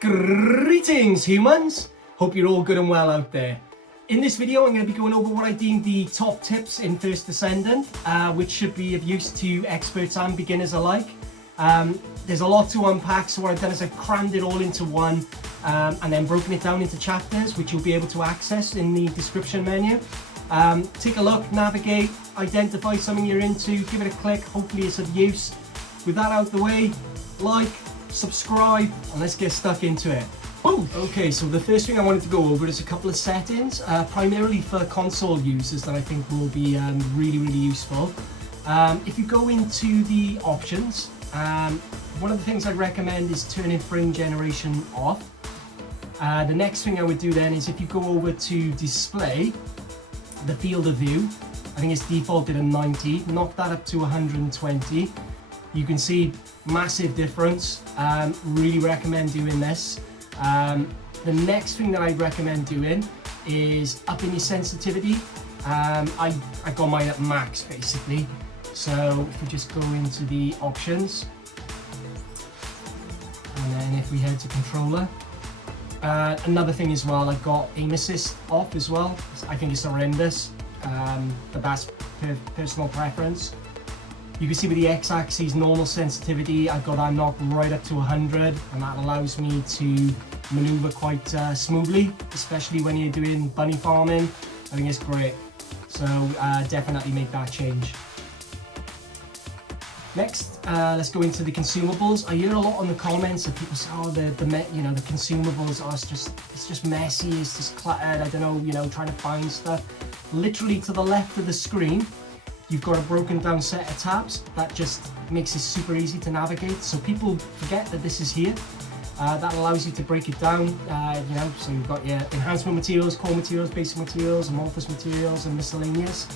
Greetings humans! Hope you're all good and well out there. In this video I'm going to be going over what I deem the top tips in First Descendant, which should be of use to experts and beginners alike. There's a lot to unpack, so what I've done is I've crammed it all into one and then broken it down into chapters, which you'll be able to access in the description menu. Take a look, navigate, identify something you're into, give it a click, hopefully it's of use. With that out the way, like, subscribe, and let's get stuck into it. Woo! Okay, so the first thing I wanted to go over is a couple of settings, primarily for console users that I think will be really useful. If you go into the options, one of the things I'd recommend is turning frame generation off. The next thing I would do then is if you go over to display, the field of view, I think it's defaulted at 90, knock that up to 120. You can see massive difference. Really recommend doing this. The next thing that I'd recommend doing is upping your sensitivity. I got mine at max basically. So if we just go into the options, and then if we head to controller, another thing as well, I've got aim assist off as well. I think it's horrendous, but that's personal preference. You can see with the x-axis normal sensitivity, I've got that knocked right up to 100, and that allows me to maneuver quite smoothly, especially when you're doing bunny farming. I think it's great, so definitely make that change. Next, let's go into the consumables. I hear a lot in the comments of people say, oh, the consumables are it's just messy, it's just cluttered, I don't know, trying to find stuff. Literally to the left of the screen, you've got a broken down set of tabs that just makes it super easy to navigate. So people forget that this is here. That allows you to break it down, so you've got your enhancement materials, core materials, basic materials, amorphous materials, and miscellaneous.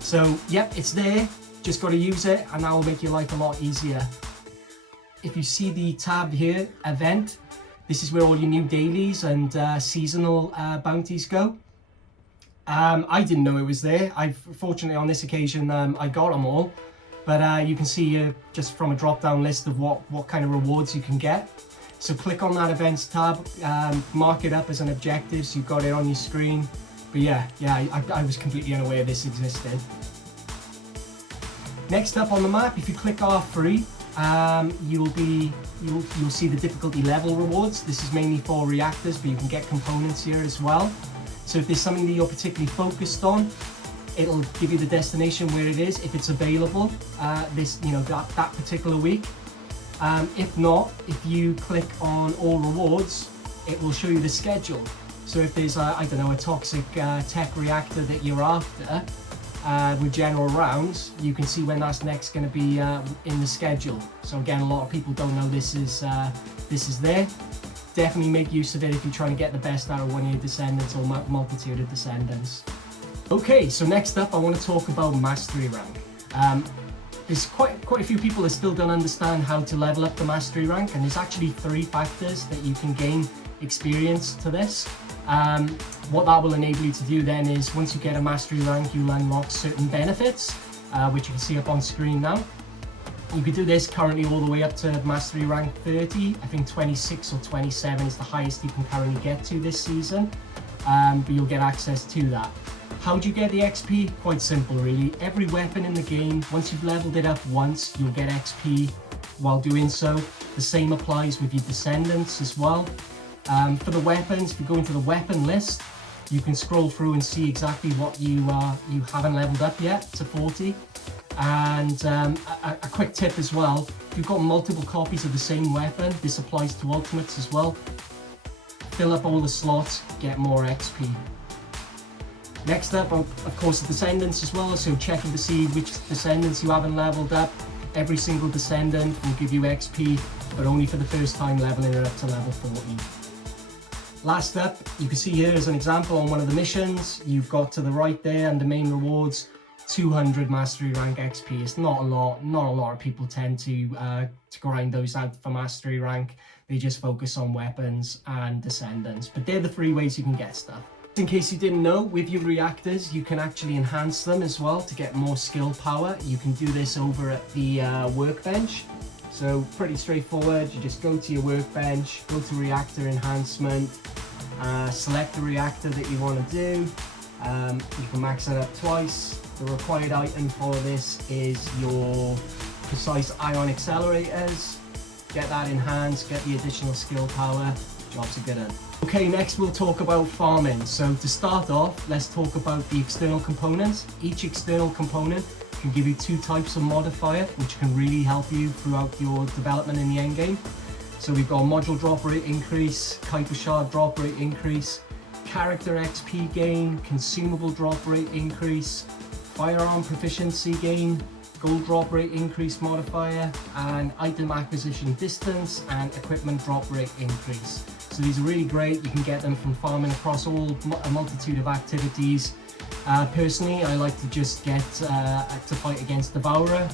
So yep, it's there, just got to use it, and that will make your life a lot easier. If you see the tab here, event, this is where all your new dailies and seasonal bounties go. I didn't know it was there. Fortunately on this occasion I got them all, but you can see just from a drop down list of what kind of rewards you can get. So click on that events tab, mark it up as an objective so you've got it on your screen. But yeah, I was completely unaware this existed. Next up on the map, if you click R3, you'll see the difficulty level rewards. This is mainly for reactors, but you can get components here as well. So if there's something that you're particularly focused on, it'll give you the destination where it is, if it's available that particular week. If not, if you click on all rewards, it will show you the schedule. So if there's a toxic tech reactor that you're after with general rounds, you can see when that's next going to be in the schedule. So again, a lot of people don't know this is there. Definitely make use of it if you're trying to get the best out of one of your descendants or multitude of descendants. Okay, so next up I want to talk about mastery rank. There's quite a few people that still don't understand how to level up the mastery rank, and there's actually 3 factors that you can gain experience to this. What that will enable you to do then is once you get a mastery rank, you'll unlock certain benefits, which you can see up on screen now. You could do this currently all the way up to mastery rank 30. I think 26 or 27 is the highest you can currently get to this season, but you'll get access to that. How do you get the XP? Quite simple really. Every weapon in the game, once you've leveled it up once, you'll get XP while doing so. The same applies with your descendants as well. For the weapons, if you go into the weapon list, you can scroll through and see exactly what you haven't leveled up yet to 40. And a quick tip as well, if you've got multiple copies of the same weapon, this applies to ultimates as well. Fill up all the slots, get more XP. Next up, of course, the descendants as well, so checking to see which descendants you haven't leveled up. Every single descendant will give you XP, but only for the first time leveling it up to level 40. Last up, you can see here as an example on one of the missions, you've got to the right there under main rewards, 200 mastery rank XP. It's not a lot. Not a lot of people tend to grind those out for mastery rank. They just focus on weapons and descendants. But they're the 3 ways you can get stuff. In case you didn't know, with your reactors, you can actually enhance them as well to get more skill power. You can do this over at the Workbench. So pretty straightforward. You just go to your Workbench, go to Reactor Enhancement, select the reactor that you want to do. You can max it up twice. The required item for this is your precise ion accelerators. Get that enhanced, get the additional skill power. Jobs are good. Okay, next we'll talk about farming. So to start off, let's talk about the external components. Each external component can give you 2 types of modifier, which can really help you throughout your development in the endgame. So we've got module drop rate increase, Kuiper shard drop rate increase, character XP gain, consumable drop rate increase, firearm proficiency gain, gold drop rate increase modifier, and item acquisition distance and equipment drop rate increase. So these are really great. You can get them from farming across a multitude of activities. Personally, I like to just get to fight against Devourer.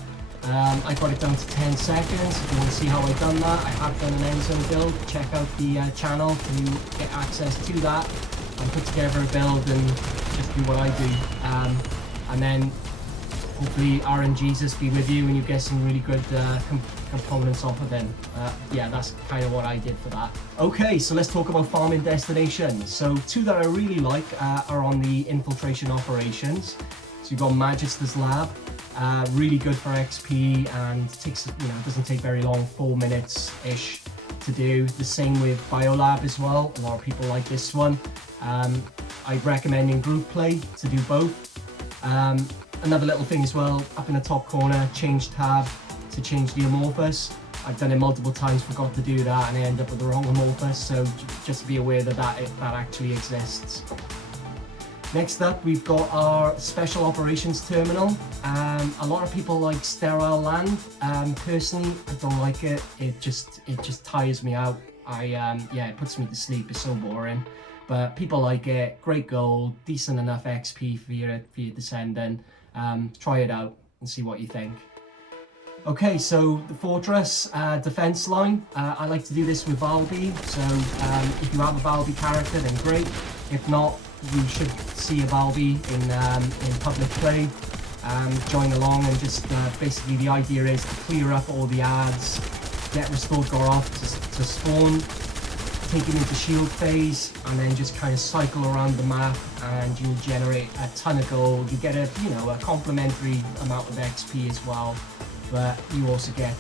I got it down to 10 seconds. If you want to see how I've done that, I have done an Enzo build. Check out the channel to get access to that and put together a build and just do what I do. And then hopefully RNGesus be with you and you get some really good components off of them. Yeah, that's kind of what I did for that. Okay, so let's talk about farming destinations. So 2 that I really like are on the infiltration operations. So you've got Magister's Lab, really good for XP and takes, it doesn't take very long, 4 minutes-ish to do. The same with Biolab as well. A lot of people like this one. I'd recommend in group play to do both. Another little thing as well, up in the top corner, change tab to change the amorphous. I've done it multiple times, forgot to do that, and I end up with the wrong amorphous, so just be aware that that actually exists. Next up, we've got our special operations terminal. A lot of people like Sterile Land. Personally, I don't like it. It just tires me out. Yeah, it puts me to sleep. It's so boring. But people like it. Great gold, decent enough XP for your Descendant. Try it out and see what you think. Okay, so the Fortress defense line. I like to do this with Valby. So if you have a Valby character, then great. If not, you should see a Valby in public play. Join along and just basically the idea is to clear up all the ads, get restored Goroth to spawn, take him into shield phase, and then just kind of cycle around the map, and you'll generate a ton of gold. You get a complementary amount of XP as well, but you also get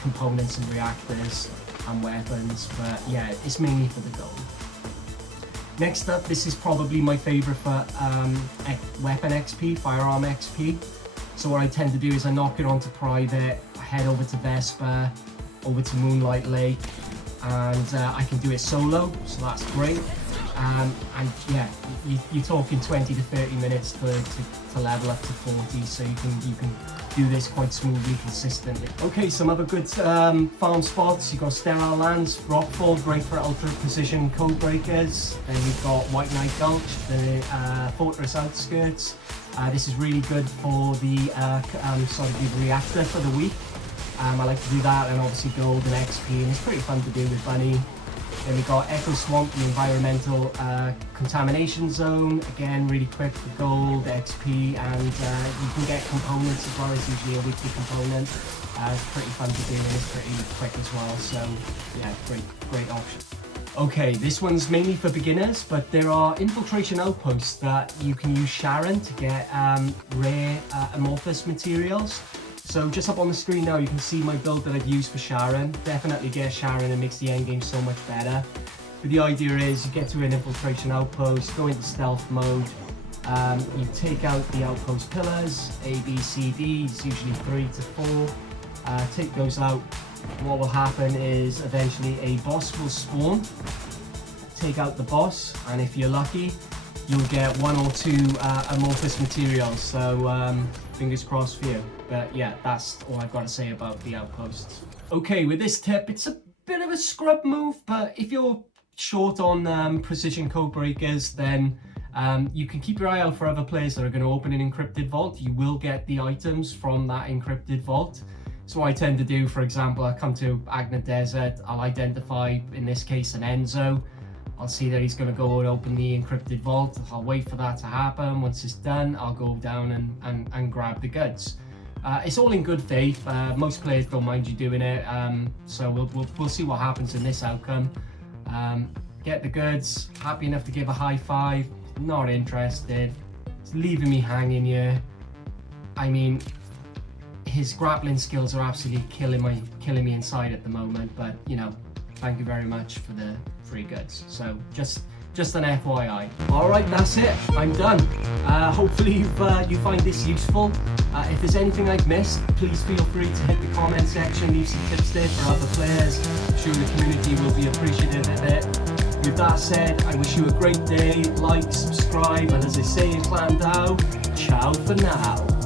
components and reactors and weapons. But yeah, it's mainly for the gold. Next up, this is probably my favorite for weapon XP, firearm XP. So what I tend to do is I knock it onto private, I head over to Vesper, over to Moonlight Lake, and I can do it solo, so that's great. And yeah, you're talking 20 to 30 minutes to level up to 40, so you can do this quite smoothly, consistently. Okay, some other good farm spots. You've got Sterile Lands, Rockfall, great for ultra precision code breakers. Then you've got White Knight Gulch, the Fortress outskirts. This is really good for the reactor for the week. I like to do that, and obviously gold and XP, and it's pretty fun to do with Bunny. Then we've got Echo Swamp, the environmental contamination zone. Again, really quick for gold, XP, and you can get components as well. It's usually a weekly component. It's pretty fun to do, and it's pretty quick as well. So yeah, great option. Okay, this one's mainly for beginners, but there are infiltration outposts that you can use Sharen to get rare amorphous materials. So just up on the screen now, you can see my build that I've used for Sharen. Definitely get Sharen, it makes the endgame so much better. But the idea is you get to an infiltration outpost, go into stealth mode, you take out the outpost pillars, A, B, C, D, it's usually 3 to 4. Take those out. What will happen is eventually a boss will spawn. Take out the boss, and if you're lucky, you'll get 1 or 2 amorphous materials. So fingers crossed for you. But yeah, that's all I've got to say about the outposts. Okay, with this tip, it's a bit of a scrub move, but if you're short on precision code breakers, then you can keep your eye out for other players that are going to open an encrypted vault. You will get the items from that encrypted vault. So what I tend to do, for example, I come to Agna Desert, I'll identify, in this case, an Enzo. I'll see that he's going to go and open the encrypted vault. I'll wait for that to happen. Once it's done, I'll go down and grab the goods. It's all in good faith. Most players don't mind you doing it, so we'll see what happens in this outcome. Get the goods. Happy enough to give a high five. Not interested. It's leaving me hanging here. I mean, his grappling skills are absolutely killing me inside at the moment. But you know, thank you very much for the free goods. So just an FYI. All right, that's it. I'm done. Hopefully you find this useful. If there's anything I've missed, please feel free to hit the comment section, leave some tips there for other players. I'm sure the community will be appreciative of it. With that said, I wish you a great day. Like, subscribe, and as I say in Clan Dow, ciao for now.